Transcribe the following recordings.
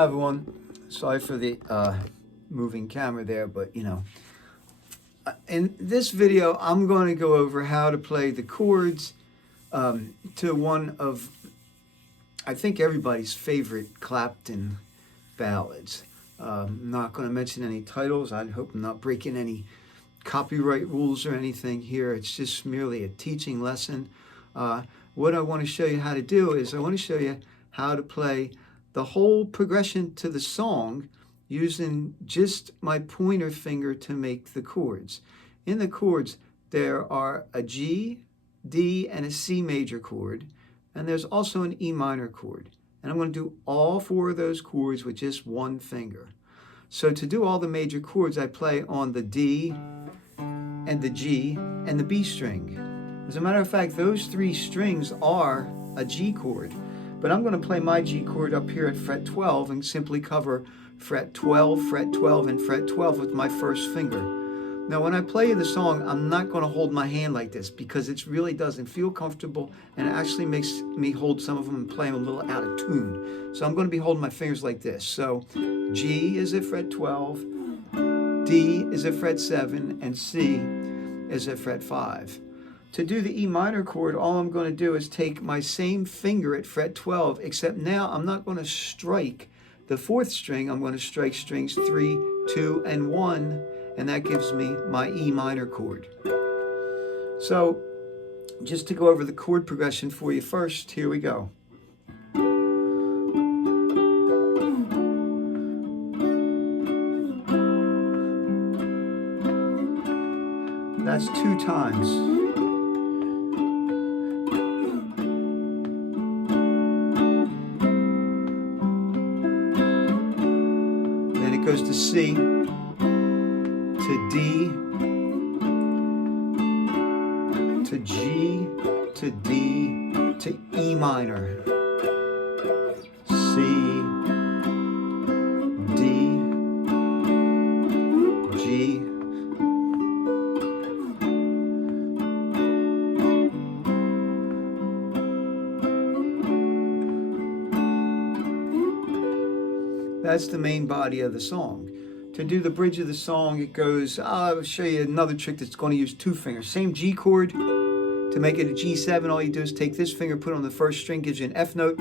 Hi everyone. Sorry for the moving camera there, but in this video I'm going to go over how to play the chords to one of, I think, everybody's favorite Clapton ballads. I'm not going to mention any titles. I hope I'm not breaking any copyright rules or anything here. It's just merely a teaching lesson. What I want to show you how to do is I want to show you how to play the whole progression to the song using just my pointer finger to make the chords. In the chords, there are a G, D, and a C major chord, and there's also an E minor chord. And I'm going to do all four of those chords with just one finger. So to do all the major chords, I play on the D and the G and the B string. As a matter of fact, those three strings are a G chord. But I'm going to play my G chord up here at fret 12 and simply cover fret 12, fret 12, and fret 12 with my first finger. Now when I play the song, I'm not going to hold my hand like this because it really doesn't feel comfortable, and it actually makes me hold some of them and play them a little out of tune. So I'm going to be holding my fingers like this. So G is at fret 12, D is at fret 7, and C is at fret 5. To do the E minor chord, all I'm going to do is take my same finger at fret 12, except now I'm not going to strike the fourth string. I'm going to strike strings 3, 2, and 1, and that gives me my E minor chord. So just to go over the chord progression for you first, here we go. That's 2 times. Goes to C, to D, to G, to D, to E minor, C, D, G, That's the main body of the song. To do the bridge of the song, it goes, I'll show you another trick that's going to use 2 fingers. Same G chord. To make it a G7, all you do is take this finger, put it on the first string, gives you an F note.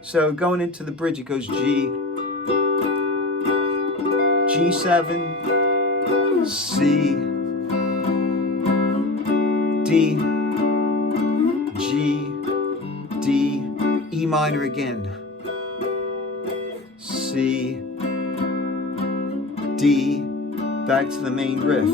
So going into the bridge, it goes G, G7, C, D, G, D, E minor again. C, D, back to the main riff.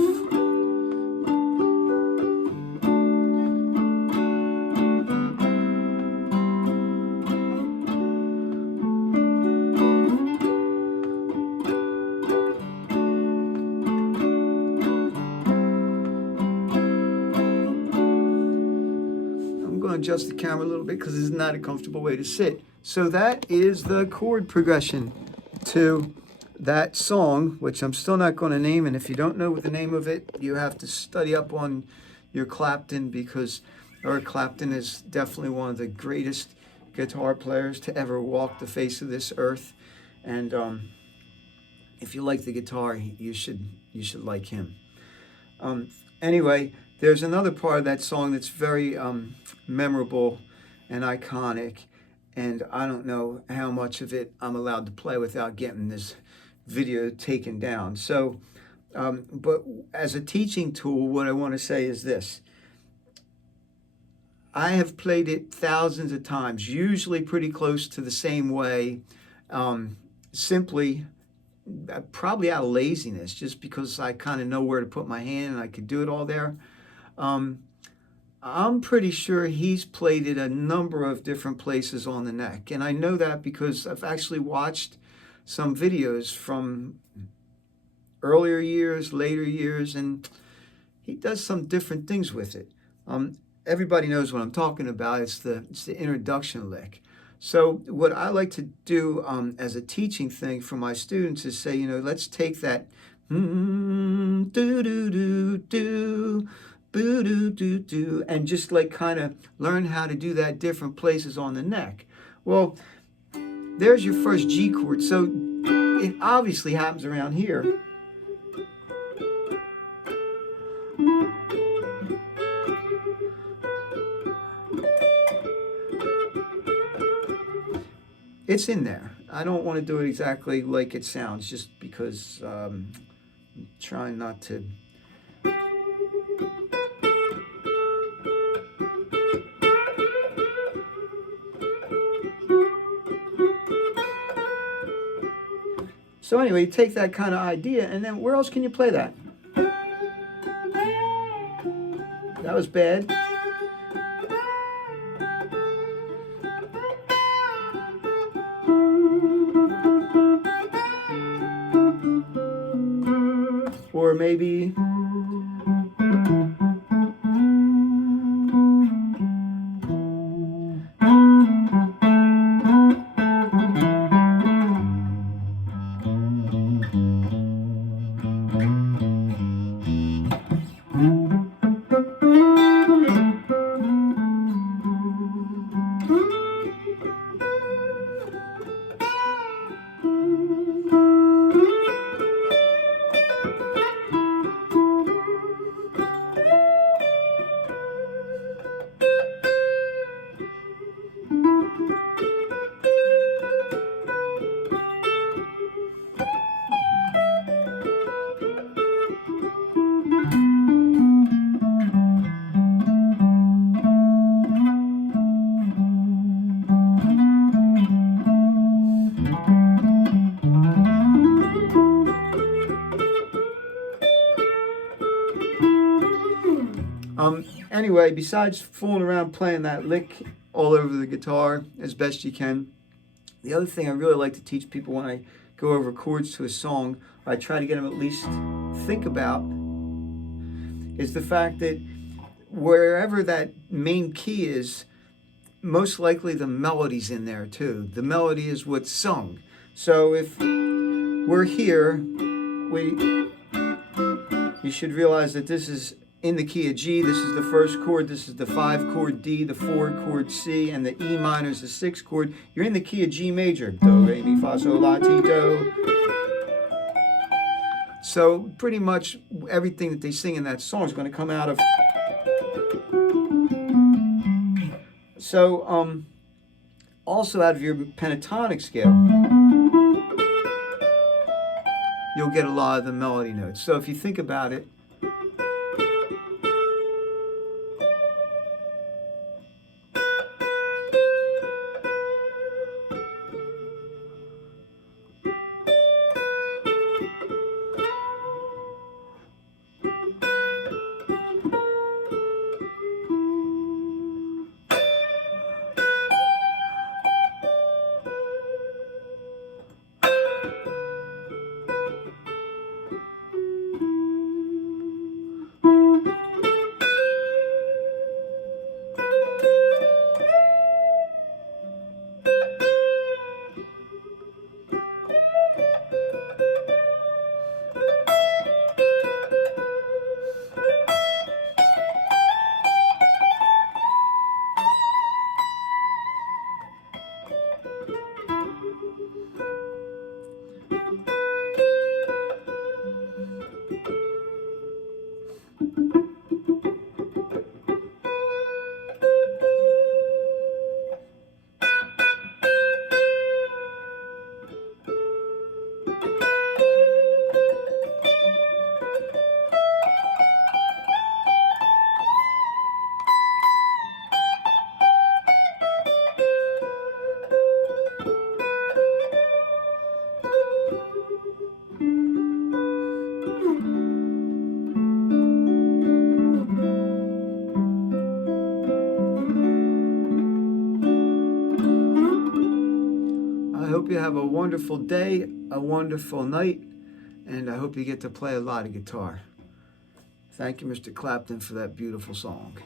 I'm going to adjust the camera a little bit because this is not a comfortable way to sit. So that is the chord progression to that song, which I'm still not going to name. And if you don't know the name of it, you have to study up on your Clapton, because Eric Clapton is definitely one of the greatest guitar players to ever walk the face of this earth. And if you like the guitar, you should like him. Anyway, there's another part of that song that's very memorable and iconic. And I don't know how much of it I'm allowed to play without getting this video taken down. So, but as a teaching tool, what I want to say is this. I have played it thousands of times, usually pretty close to the same way, simply, probably out of laziness, just because I kind of know where to put my hand and I could do it all there. I'm pretty sure he's played it a number of different places on the neck. And I know that because I've actually watched some videos from earlier years, later years, and he does some different things with it. Everybody knows what I'm talking about. It's the introduction lick. So what I like to do as a teaching thing for my students is say, let's take that do-do-do-do, boo-doo-doo-doo, and just like kind of learn how to do that different places on the neck. Well, there's your first G chord. So it obviously happens around here. It's in there. I don't want to do it exactly like it sounds, just because I'm trying not to. So anyway, you take that kind of idea, and then where else can you play that? That was bad. Or maybe anyway, besides fooling around playing that lick all over the guitar as best you can, the other thing I really like to teach people when I go over chords to a song, or I try to get them at least think about, is the fact that wherever that main key is, most likely the melody's in there too. The melody is what's sung. So if we're here, you should realize that this is in the key of G. This is the first chord. This is the 5 chord D, the 4 chord C, and the E minor is the 6 chord. You're in the key of G major. Do, re, mi, fa, sol, la, ti, do. So pretty much everything that they sing in that song is going to come out of. So also out of your pentatonic scale, you'll get a lot of the melody notes. So if you think about it, I hope you have a wonderful day, a wonderful night, and I hope you get to play a lot of guitar. Thank you, Mr. Clapton, for that beautiful song.